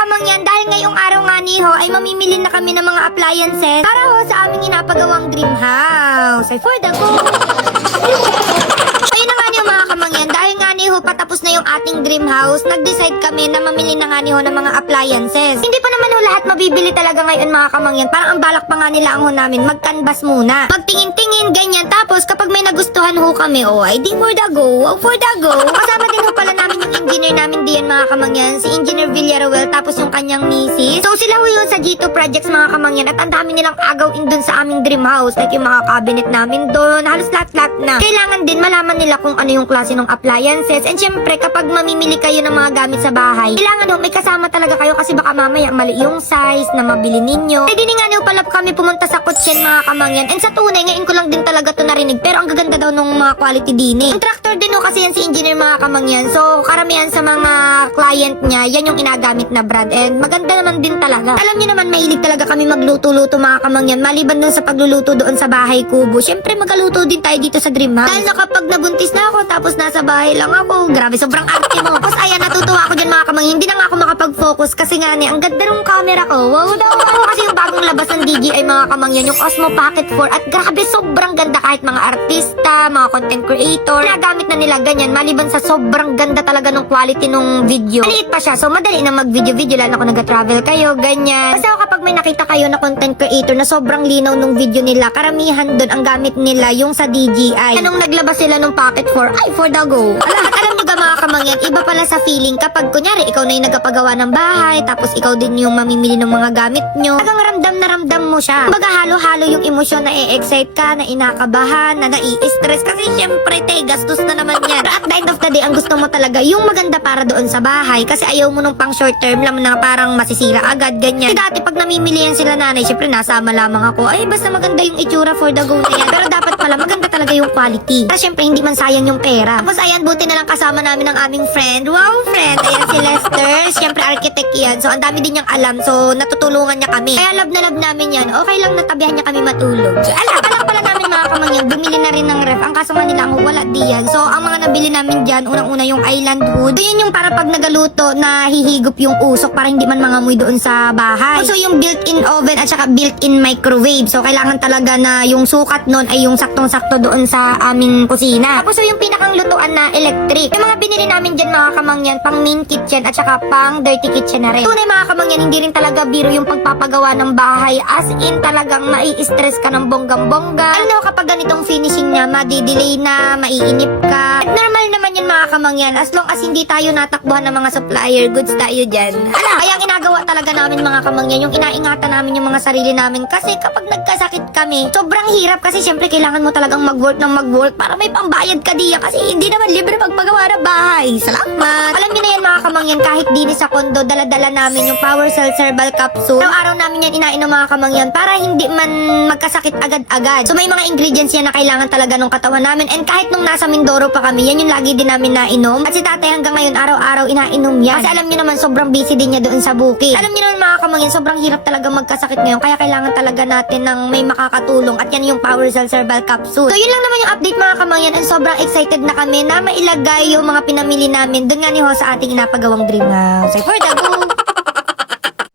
kamangyan, dahil ngayong araw nga ni ho ay mamimili na kami ng mga appliances para ho sa aming inapagawang dream house. Ay for the go! Ayun na nga niyo mga kamangyan, dahil nga ni ho patapos na yung ating dream house, nag-decide kami na mamili na nga ni ho ng mga appliances. Hindi pa naman ho lahat mabibili talaga ngayon mga kamangyan. Parang ang balak pa nga nila ang ho namin, mag-canvas muna. Magtingin-tingin, ganyan. Tapos kapag may nagustuhan ho kami, ay di for the go, for the go. Kasama din ho pala namin yung engineer namin diyan mga kamangyan, si Engineer Villaruel, tapos yung kanyang misis. So sila ho yun sa G2 Projects mga kamangyan, at ang dami nilang agawin dun sa aming dream house. Like yung mga cabinet namin dun, halos lahat-lahat na. Kailangan din malaman nila kung ano yung klase ng appliances. And syempre, kapag mamimili kayo ng mga gamit sa bahay, kailangan ho may kasama talaga kayo kasi baka mamaya mali yung size na mabili ninyo. Eh di nga nyo pala kami pumunta sa Kutsen mga kamangyan. And sa tunay, ngayon ko lang din talaga to narinig. Pero ang gaganda daw nung mga quality din eh. Contractor din ho kasi yan si engineer mga kamangyan. So karamihan sa mga client niya, yan yung inagamit na brand. And maganda naman din talaga. Alam niyo naman, mahilig talaga kami magluto-luto mga kamangyan. Maliban dun sa pagluluto doon sa bahay kubo, syempre magaluto din tayo dito sa Dream House. Dahil na kapag nabuntis na ako, tapos nasa bahay lang ako, grabe, sobrang arte mo. Tapos ayan, natutuwa ako dyan mga kamangyan. Hindi na nga ako makapag-focus kasi nga ni, ang ganda ng camera ko. Wow daw. Kasi yung bagong labas ng DJI mga kamangyan, yung Osmo Pocket 4. At grabe, sobrang ganda kahit mga artista, mga content creator. Nagamit na nila ganyan, maliban sa sobrang ganda talaga ng quality ng video. Maliit pa siya, so madali na mag-video-video, lalo kung nag-travel kayo, ganyan. Kasi kapag may nakita kayo na content creator na sobrang linaw ng video nila, karamihan doon ang gamit nila yung sa DJI. Anong naglabas sila ng Pocket 4, ay for the go. Alam nyo mga kamangyan, iba pala sa feeling kapag kunyari ikaw na yung nagpapagawa ng bahay, tapos ikaw din yung mamimili ng mga gamit nyo. Talagang ramdam na ramdam mo siya. Kumbaga halo-halo yung emosyon, na i-excite ka, na inakabahan, na nai-stress kasi syempre gastos na naman yan. But at the end of the day, ang gusto mo talaga yung maganda para doon sa bahay kasi ayaw mo nung pang short term lang na parang masisira agad, ganyan. Kasi dati pag namimilihan sila nanay, syempre nasama lamang ako, ay basta maganda yung itsura for the go na yan. Pero dapat pala maganda talaga yung quality. Kasi syempre hindi man sayang yung pera. Tapos ayan, buti na lang kasama namin ang aming friend. Wow, friend! Ayan si Lester. Syempre architect yan. So ang dami din niyang alam. So natutulungan niya kami. Kaya love na love namin yan. Okay lang natabihan niya kami matulog. So alam pala namin mga kamangyan, bumili na rin ng ref. Ang kaso nga nila wala diyan. So ang mga nabili namin dyan, unang-una yung island hood. So yun yung para pag nagaluto, nahihigop yung usok para hindi man mangamoy doon sa bahay. So yung built-in oven at saka built-in microwave. So kailangan talaga na yung sukat nun ay yung saktong-sakto doon sa aming kusina. Tapos so yung pinakang lutuan na electric. Yung mga binili namin dyan mga kamangyan, pang main kitchen at saka pang dirty kitchen na rin. Tunay mga kamangyan, hindi rin talaga biro yung pagpapagawa ng bahay. As in talagang mai-stress ka ng bonggang-bongga. Ano kapag ganitong finishing niya, madidelay na, maiinip ka. At normal naman yun mga kamangyan, as long as hindi tayo natakbuhan ng mga supplier goods tayo dyan. Kaya ang ginagawa talaga namin mga kamangyan, yung inaingatan namin yung mga sarili namin. Kasi kapag nagkasakit kami, sobrang hirap kasi syempre kailangan mo talagang mag-work ng mag-work para may pambayad ka diya. Kasi hindi naman libre magpagawa ng bahay. Salamat! Alam niyo na yan mga kamangyan, kahit din sa kondo, dala-dala namin yung Power Cell Herbal Capsule. Araw-araw namin yan inainom mga kamangyan para hindi man magkasakit agad-agad. So may mga ingredients yan na kailangan talaga ng katawan namin. And kahit nung nasa Mindoro pa kami, yan yung lagi din namin nainom. At si tatay hanggang ngayon araw-araw inainom yan. Kasi alam niyo naman sobrang busy din niya doon sa bukid. Alam niyo naman mga kamangyan, sobrang hirap talaga magkasakit ngayon. Kaya kailangan talaga natin ng may makakatulong. At yan yung Power Cell Herbal Capsule. So yun lang naman yung update mga kamangyan. And sobrang excited na kami na mailagay yung mga pinamili namin doon nga ni ho sa ating inapagawang dream house. Ay for the go!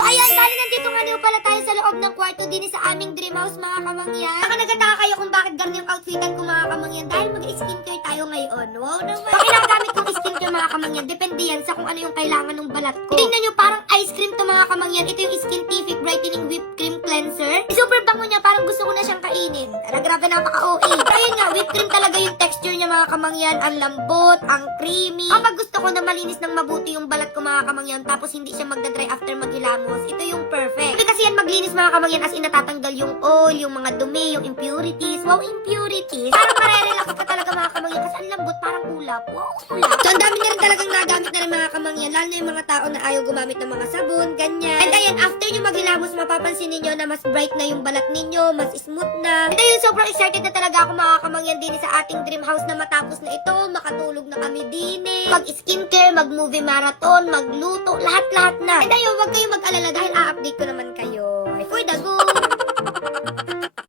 Ayan, bali nandito nga niyo pala tayo sa loob ng kwarto din sa aming dream house mga kamangyan. Baka nagtataka kayo kung bakit ganun yung outfitan ko mga kamangyan dahil mag-skincare tayo ngayon. Wow naman! Pag ginagamit kong skincare mga kamangyan, depende yan sa kung ano yung kailangan ng balat ko. Tingnan nyo, parang ice cream to mga kamangyan. Ito yung Skintific Brightening Whipped Cream Cleanser. Super bango niya, parang gusto ko na siyang kainin. Grabe, napaka-OA. Ayun nga, whipped cream talaga yung texture niya mga kamangyan. Ang lambot, ang creamy. Kapag gusto ko na malinis ng mabuti yung balat ko mga kamangyan, tapos hindi siya magdadry after maghilamos, ito yung perfect. Kasi yan maglinis mga kamangyan, as in natatanggal yung oil, yung mga dumi, yung impurities. Wow, impurities. Parang marerelax ka talaga mga kamangyan kasi ang lambot, parang ulap. Wow, ulap. So ang dami na rin talagang nagamit na rin mga kamangyan, lalo na yung mga tao na ayaw gumamit ng mga sabon, ganyan. And ayan, after nyo maghilamos, mapapansin ninyo na mas bright na yung balat ninyo, mas smooth na. And ayun, sobrang excited na talaga ako mga kamangyan din sa ating dream house na matapos na ito. Makatulog na kami din mag-skincare, mag-movie marathon, magluto, lahat-lahat na. And ayun, wag kayong mag-alala dahil a-update ko naman kayo. For the go!